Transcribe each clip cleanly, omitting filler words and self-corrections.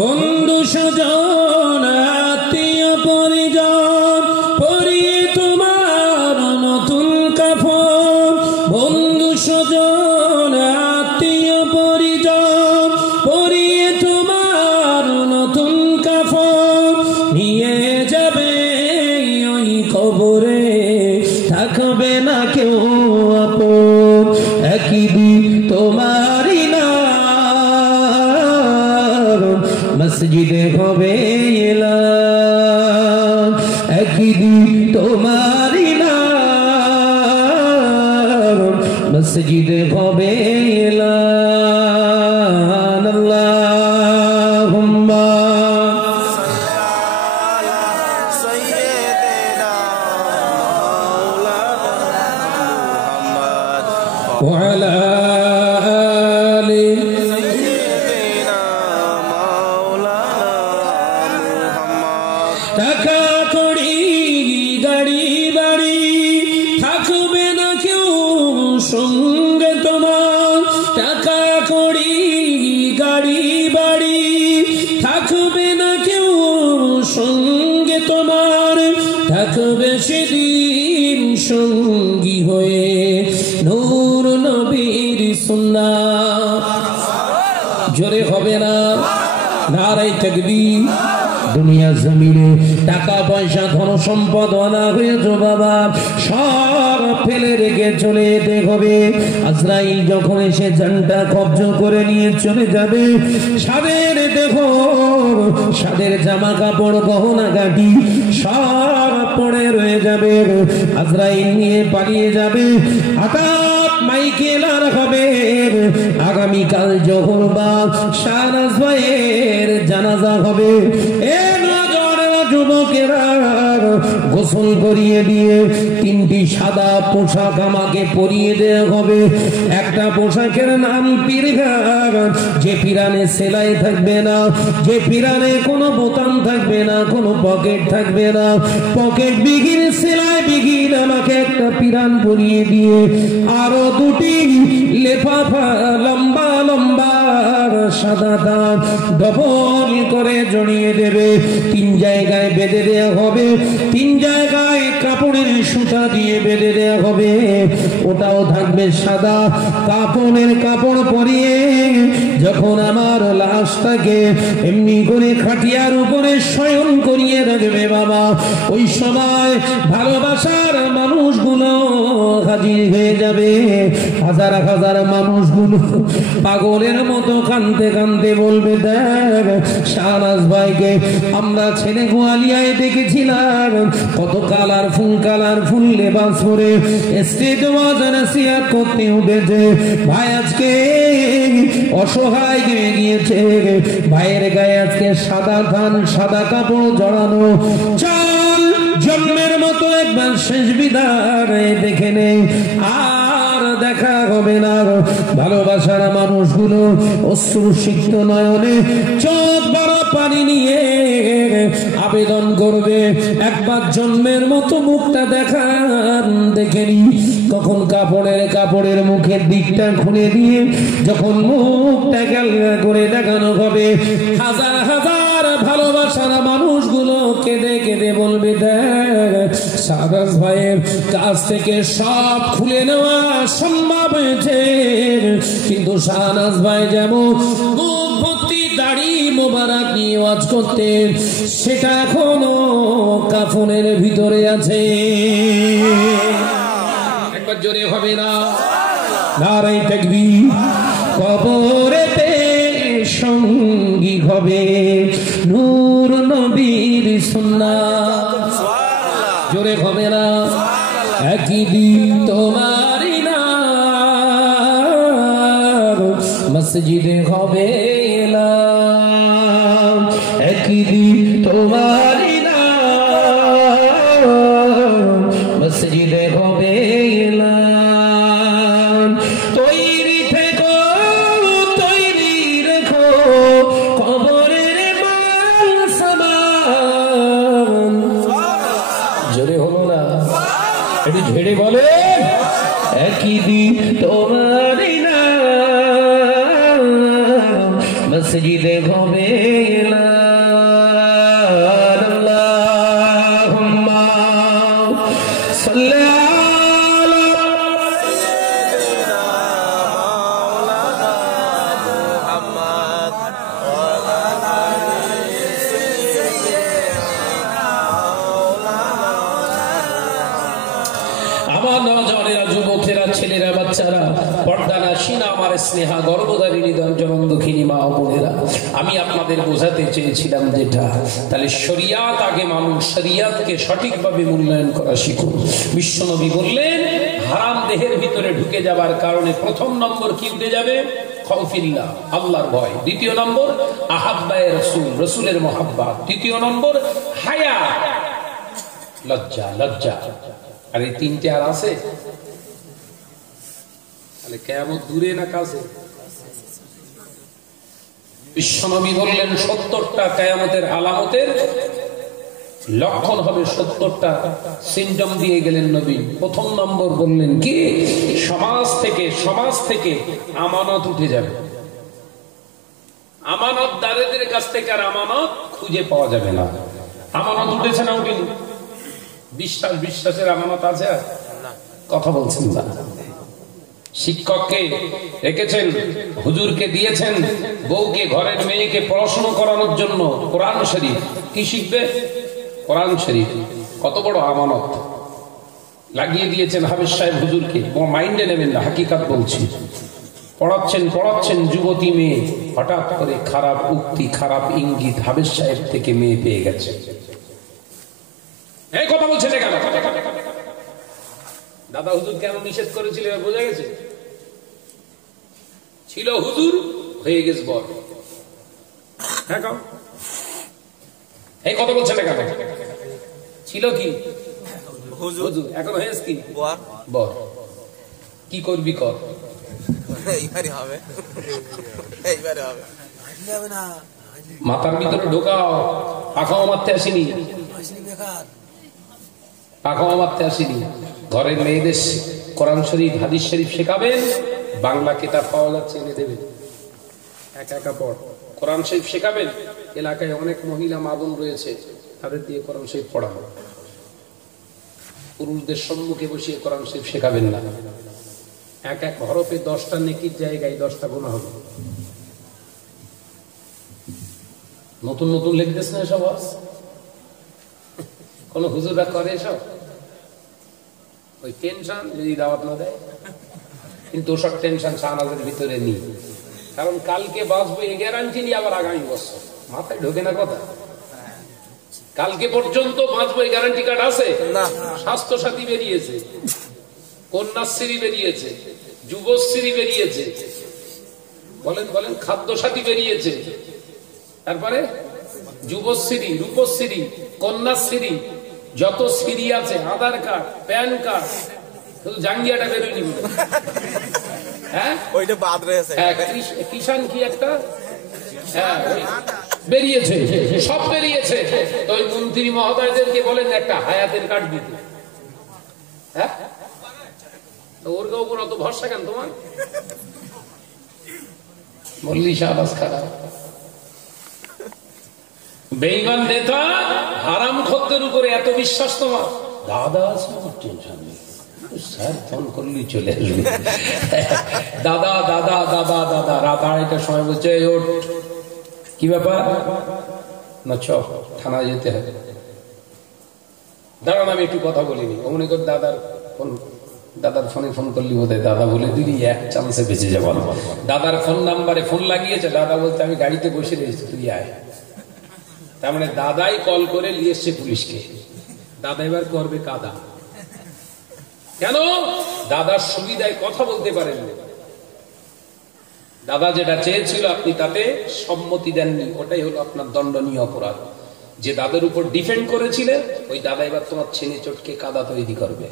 বন্ধু স্বজন আত্মীয় পরিজন পরিয়ে তোমার নতুন কাফন, বন্ধু স্বজন আত্মীয় পরিজন পরিয়ে তোমার নতুন কাফন নিয়ে যাবে ওই কবরে, থাকবে না কেউ আপন। একই দিন তোমারই নাম মসজিদে হবে এলান, একই দিন তোমারই নাম মসজিদে হবে এলান। আল্লাহুম্মা وعلى آل سيدنا مولانا محمد। টাকা কড়ি গাড়ি বাড়ি থাকবে না কেউ সঙ্গে তোমার, টাকা কড়ি গাড়ি বাড়ি থাকবে না কেউ সঙ্গে তোমার, থাকবে সেদিন সঙ্গী হয়ে নূর নবীর সুন্নাত। জোরে হবে না নারায়ে তাকবীর। দুনিয়া জমিনে টাকা পয়সা ধন সম্পদ আনা হয়েছে বাবা, সব ফেলে রেখে চলে যেতে হবে। আজরাইল যখন এসে জানটা কবজ করে নিয়ে চলে যাবে, সাদের দেখো সাদের জামা কাপড় গহনা গাটি সব পড়ে রয়ে যাবে। আজরাইল নিয়ে পালিয়ে যাবে। হঠাৎ মাইকে এলান হবে আগামীকাল জোহর বা শাহনাজ ভাইয়ের জানাজা হবে। যুবকেরা গোসল করিয়ে দিয়ে তিনটি সাদা পোশাক আমাকে পরিয়ে দেওয়া হবে। একটা পোশাকের নাম পীরঘাট, যে পিরানে সেলাই থাকবে না, যে পিরানে কোনো বোতাম থাকবে না, কোনো পকেট থাকবে না, পকেট বিঘিন সেলাই বিঘিন আমাকে একটা পিরান পরিয়ে দিয়ে আরো দুটি লেফাফা লম্বা লম্বা সাদা দাঁত ডবল করে জড়িয়ে দেবে। তিন জায়গায় বেঁধে দেওয়া হবে, তিন জায়গায় কাপড়ের সুতা দিয়ে বেঁধে দেওয়া হবে। ওটাও থাকবে সাদা কাপড়ের কাপড় পরিয়ে যখন আমার লাশটাকে এমনি করে খাটিয়ার উপরে শয়ন করিয়ে রাখবে বাবা, ওই সময় ভালোবাসার মানুষগুলো হাজির হয়ে যাবে। হাজার হাজার মানুষগুলো পাগলের মতো কাঁদতে কাঁদতে বলবে, দেখ শাহনাজ ভাইকে আমরা ছেলে গোয়ালিয়ায় দেখেছিলাম, কত কালারফুল লেবাস পরে স্টেজ ওয়াজ নসিহত করতে উঠেছে। ভাই আজকে অসহায় হয়ে গিয়েছে, ভাইয়ের গায়ে আজকে সাদা ধান সাদা কাপড় জড়ানো। চল জন্মের মতো একবার শেষ বিদায় দেখে নেই, আর দেখা হবে না। ভালোবাসার মানুষগুলো অশ্রুসিক্ত নয়নে চোখ বড় পানি নিয়ে আবেদন করবে, একবার জন্মের মতো মুখটা দেখান দেখেনি। কখন কাপড়ের মুখের দিকটা খুলে দিয়ে যখন মুখটা করে দেখানো হবে, হাজার হাজার ভালোবাসার মানুষগুলো কেঁদে কেঁদে বলবে, দেখ শাহনাজ ভাইয়ের কাছ থেকে সব খুলে নেওয়া সম্ভব হয়েছে, কিন্তু শাহনাজ ভাই যেমন মুখ ভর্তি দাড়ি মোবারক নিয়ে ওয়াজ করতেন, সেটা এখনো কাফনের ভিতরে আছে। একবার জোরে হবে না নারায়ে তাকবীর। কবরেতে সঙ্গী হবে নূর নবীর সুন্নাত। জোরে হবে না একই দিন তোমারই নাম মসজিদে হবে এলান, একই দিন তোমারই নাম মসজিদে হবে এলান। তৈরি থেকো তৈরি রেখো কবরের মাল সামান। জোরে হলো না একটু ঝেড়ে বলে, একই দিন তোমারই নাম মসজিদে হবে আল্লাহুম্মা সাল্লি ছেলেরা বাচ্চারা পর্দানাসীনা আমার স্নেহা গর্ভধারিণী জনন্দুখিনী মা বোনেরা, আমি আপনাদের বোঝাতে চেয়েছিলাম যেটা, তাহলে শরিয়াত আগে মানুষ শরিয়াতকে সঠিকভাবে মূল্যায়ন করা শিখুন। বিশ্বনবী বললেন হারাম দেহের ভিতরে ঢুকে যাবার কারণে প্রথম নম্বর কি উঠে যাবে? খাউফিল্লাহ, আল্লাহর ভয়। দ্বিতীয় নম্বর আহাব্বায়ে রাসূল, রাসূলের মহাব্বত। তৃতীয় নম্বর হায়া, লজ্জা, লজ্জা। আর এই তিনটে আর আছে? তাহলে কিয়ামত দূরে না কাছে? বিশ্বনবী বললেন 70টা কিয়ামতের আলামতের লক্ষণ হবে, 70টা সিম্পটম দিয়ে গেলেন নবী। প্রথম নম্বর বললেন কি? সমাজ থেকে আমানত উঠে যাবে। আমানতদারদের কাছ থেকে আর আমানত খুঁজে পাওয়া যাবে না। আমানত উঠেছে না উঠেনি? বিশ্বাসের আমানত আছে? কথা বলছেন না। শিক্ষককে রেখেছেন, হুজুরকে দিয়েছেন, বউকে, ঘরের মেয়েকে পড়াশোনা করানোর জন্য কোরআন শরীফ। কি শিখবে? কোরআন শরীফ। কত বড় আমানত লাগিয়ে দিয়েছেন হাফেজ সাহেব হুজুরকে। মাইন্ডে নেবেন না, হাকিকাত বলছি। পড়াচ্ছেন যুবতী মেয়ে, হঠাৎ করে খারাপ উক্তি, খারাপ ইঙ্গিত, হাফেজ সাহেব থেকে মেয়ে পেয়ে গেছে। এই কথা বলছেন কেন? দাদা হুজুর কেন নিষেধ করেছিল বোঝা গেছে? ছিল হুজুর, হয়ে গেছে বর। হ্যাঁ, এই কথা বলছেন কেন? ছিল কি হুজুর, এখন হয়েছে কি বর। কি করবি কর, মাথার ভিতরে ঢোকাও। পাখাও মারতে আসিনি, পাখাও মারতে আসিনি। ঘরের মেয়েদের কোরআন শরীফ, হাদিস শরীফ শেখাবেন। বাংলা কিতাব পাওয়া যাচ্ছে, এনে দেবেন, একা একা পড়। কোরআন শরীফ শেখাবেন। এলাকায় অনেক মহিলা মা বোন রয়েছে, তাদের দিয়ে কোরআন শরীফ পড়াবো। পুরুষদের সম্মুখে বসিয়ে কোরআন শরীফ শেখাবেন না। এক এক হরফে 10টা নেকির জায়গায় 10টা গুনাহ হবে। নতুন নতুন লিখতেছ না এসব? কোন হুজুররা করে এসব? ওই টেনশন যদি দাওয়াত না দেয়, কিন্তু ওসব টেনশন শাহনাজের ভিতরে নেই। কারণ কালকে বাঁচবো এই গ্যারান্টি নিয়ে আবার আগামী বছর মাথায় ঢোকে না কথা। কালকে পর্যন্ত বাঁচবো এই গ্যারান্টি কার্ড আছে না? স্বাস্থ্য সাথী বেরিয়েছে, কন্যাশ্রী বেরিয়েছে, যুবশ্রী বেরিয়েছে, বলেন খাদ্য সাথী বেরিয়েছে, তারপরে যুবশ্রী, রূপশ্রী, কন্যাশ্রী, যত শ্রী আছে, আধার কার্ড, প্যান কার্ড, শুধু জাঙ্গিয়াটা বেরোয়নি। হ্যাঁ, ওইটা বাদ রয়েছে। কিষান কি একটা বেরিয়েছে, সব বেরিয়েছে। তো ওই মন্ত্রী মহোদয়দেরকে বলেন একটা হায়াতের কার্ড দিতে। হ্যাঁ, ওর উপর অত ভরসা কেন তোমার? বললি শাবাশ খারাপ। বেঈমান নেতা, হারাম খদ্দের উপরে এত বিশ্বাস তোমার। দাদা আছে, টেনশন নেই, স্যার ফোন করলেই চলে আসবে। দাদা দাদা দাদা দাদা, রাত 2:30টার সময় বলছে ওঠ। কি ব্যাপার? না চ, থানায় যেতে হবে। দাঁড়ান আমি একটু কথা বলিনি। অমনি করে দাদার ফোনে ফোন করলি বোধহয়, দাদা বলে দিলি এক চান্সে বেঁচে যাবো। দাদার ফোন নাম্বারে ফোন লাগিয়েছে, দাদা বলতে আমি গাড়িতে বসে রয়েছি, তুই আয়। তার মানে দাদাই কল করে নিয়ে এসছে পুলিশকে। দাদা এবার করবে কাদা। কেন? দাদার সুবিধায় কথা বলতে পারেন। দাদা যেটা চেয়েছিল আপনি তাতে সম্মতি দেননি, ওটাই হলো আপনার দণ্ডনীয় অপরাধ। যে দাদার উপর ডিফেন্ড করেছিলেন, ওই দাদা এবার তোমার ছেলে চটকে কাদা তৈরি করবে।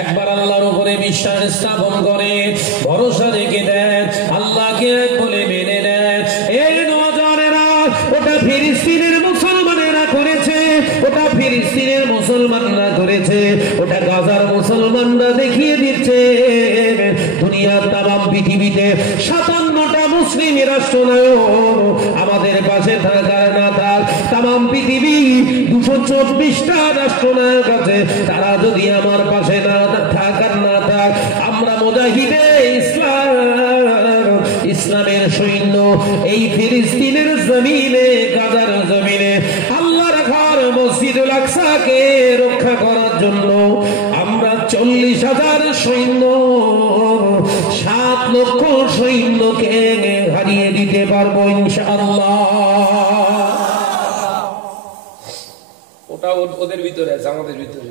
একবার আল্লাহর উপরে বিশ্বাস স্থাপন করে, ভরসা রেখে দেন, আল্লাহকে বলে মেনে নেন। এই নওজোয়ানেরা, ওটা ফিলিস্তিনের মুসলমানেরা করেছে, ওটা ফিলিস্তিনের মুসলমানরা করেছে, ওটা গাজার মুসলমানরা দেখিয়ে দিচ্ছে। দুনিয়ার তামাম পৃথিবীতে 57টা মুসলিম রাষ্ট্রনায়ক আমাদের পাশে থাকার না থাক, তাম পৃথিবী 224টা রাষ্ট্রনায়ক আছে, তারা যদি আমার পাশে না থাকার না থাক, আমরা মুজাহিদে ইসলামের সৈন্য এই ফিলিস্তিনের জমিনে, গাজার জমিনে আল্লাহর ঘর মসজিদুল আকসাকে রক্ষা করার জন্য আমরা 40,000 সৈন্য, 7 লক্ষ সৈন্যকে হারিয়ে দিতে পারবো ইনশাআল্লাহ। ওটা ওদের ভিতরে আছে, আমাদের ভিতরে।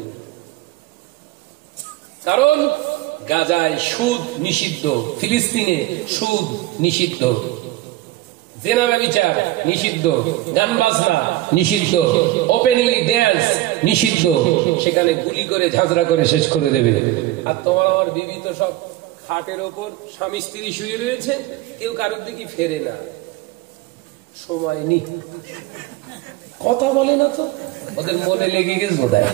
কারণ গাজায় সুদ নিষিদ্ধ, ফিলিস্তিনে সুদ নিষিদ্ধ, জেনা ব্যভিচার নিষিদ্ধ, গান বাজনা নিষিদ্ধ, ওপেনলি ড্যান্স নিষিদ্ধ। সেখানে গুলি করে ঝাঁঝরা করে শেষ করে দেবে। আর তোমার আমার বিবি তো সব খাটের ওপর স্বামী স্ত্রী শুয়ে রয়েছে, কেউ কারোর দিকে ফেরে না, সময় নেই, কথা বলে না, তো ওদের মনে লেগে গেছে বোধহয়।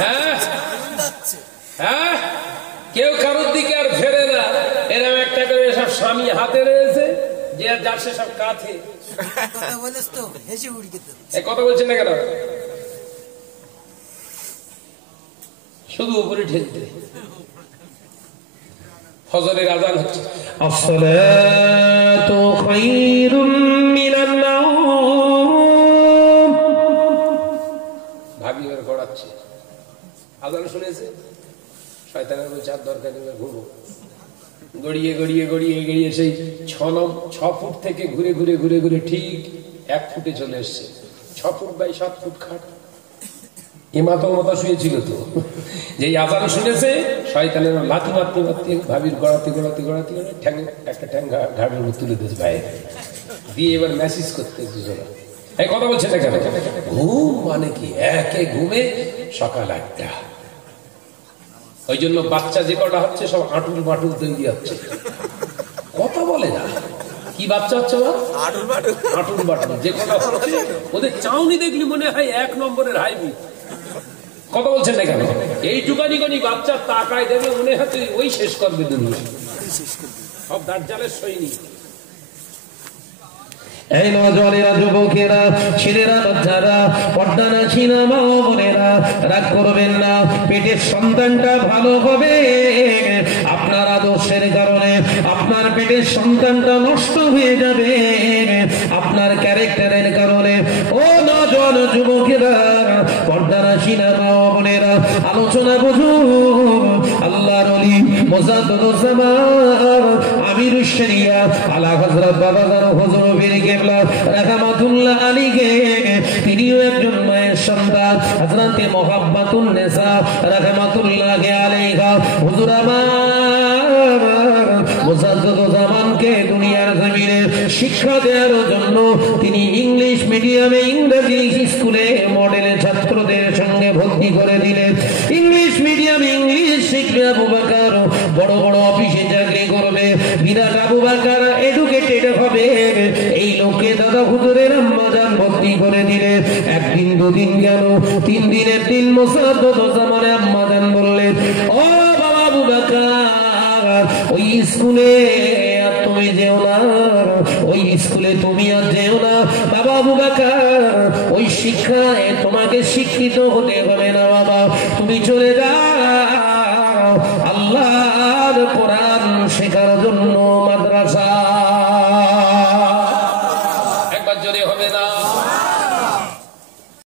হ্যাঁ হ্যাঁ, কেউ কারোর দিকে আর ফেরে না। এরকম একটা করে সব স্বামী হাতে রয়েছে, যে যার সে সব কাছে কথা বলছেন না কেন, শুধু উপরে ঠেলতে। ফজরের আযান হচ্ছে, আসসালাতু খায়রুম মিনান নাওম। ভাবি ওর গড়াচ্ছে, আযান শুনেছে, শয়তানের বলছে আর দরকার নেই, ঘুরবো। গড়িয়ে গড়িয়ে গড়িয়ে গড়িয়ে সেই 6 ফুট থেকে ঘুরে ঘুরে ঘুরে ঘুরে ঠিক 1 ফুটে চলে এসছে। 6 ফুট বাই 7 ফুট খাট, এমাতো মতো শুয়েছিল। তো যেই আযান শুনেছে, শয়তানের লাথি মারতে মারতে ভাবির গড়াতে গড়াতে গড়াতে ঠ্যাং, একটা ঠ্যাং ঘাড়ের উপর তুলে দিয়েছে ভাই দিয়ে। এবার মেসেজ করতে দুজনা, এই কথা বলছে না কেন? ঘুম মানে কি, একে ঘুমে সকাল 8টা। ওই জন্য বাচ্চা যে কটা হচ্ছে সব আঁটুল বাটুল তৈরি হচ্ছে, কথা বলে না। কি বাচ্চা হচ্ছে? আঁটুল বাটুল যে কটা হচ্ছে, ওদের চাউনি দেখলি মনে হয় 1 নম্বরের হাইব্রিড। কথা বলছেন না কেন? এই টুকানি বাচ্চার তাকায় দেখলে মনে হচ্ছে ওই শেষ করবে দুনিয়া, সব দাজ্জালের সৈনিক। এই নজওয়ানেরা, যুবকেরা, ছেলেরা, বাচ্চারা, পর্দানা ছিনা মা বোনেরা, রাগ করবেন না। পেটের সন্তানটা ভালো হবে, আপনার আদর্শের কারণে আপনার পেটের সন্তানটা নষ্ট হয়ে যাবে, আপনার ক্যারেক্টারের কারণে। ও নজওয়ান যুবকেরা, পর্দানা ছিনা মা বোনেরা, আলোচনা বুঝুন। আল্লাহর ওলি মুজাদ্দিদুজ্জামান আমিরুশ শরিয়া আলা হযরত বাবাজান হুজুর পীর কিবলা রাহমাতুল্লাহ আলাইহি, তিনিও একজন মায়ের সন্তান, হযরতে মুহাব্বাতুন নেসা রাহমাতুল্লাহ আলাইহা। হুজুর আমার মুজাদ্দিদুজ্জামানকে দুনিয়ার জমিনে শিক্ষা দেওয়ার জন্য তিনি ইংলিশ মিডিয়ামে, ইংরেজি স্কুলে মডেলে ছাত্রদের সঙ্গে ভর্তি করে দিলেন। ইংলিশ মিডিয়ামে ইংলিশ শিখবে আবু বকর, বড় বড় অফিসে চাকরি করবে, বিরাট আবু বকর এডুকেটেড হবে। এই লোকে দাদা হুজুরের আম্মাজান ভর্তি করে দিলে। একদিন দুদিন গেল, 3 দিনের দিন মুজাদ্দিদুজ্জামানের আম্মাজান বললেন, ও বাবা আবু বকর, ওই স্কুলে আর তুমি যেও না, ওই স্কুলে তুমি আর যেও না বাবা আবু বকর, ওই শিক্ষায় তোমাকে শিক্ষিত হতে হবে না বাবা, তুমি চলে যাও আল্লাহর কোরআন শেখার জন্য মাদ্রাসা। একবার জোরে হবে না?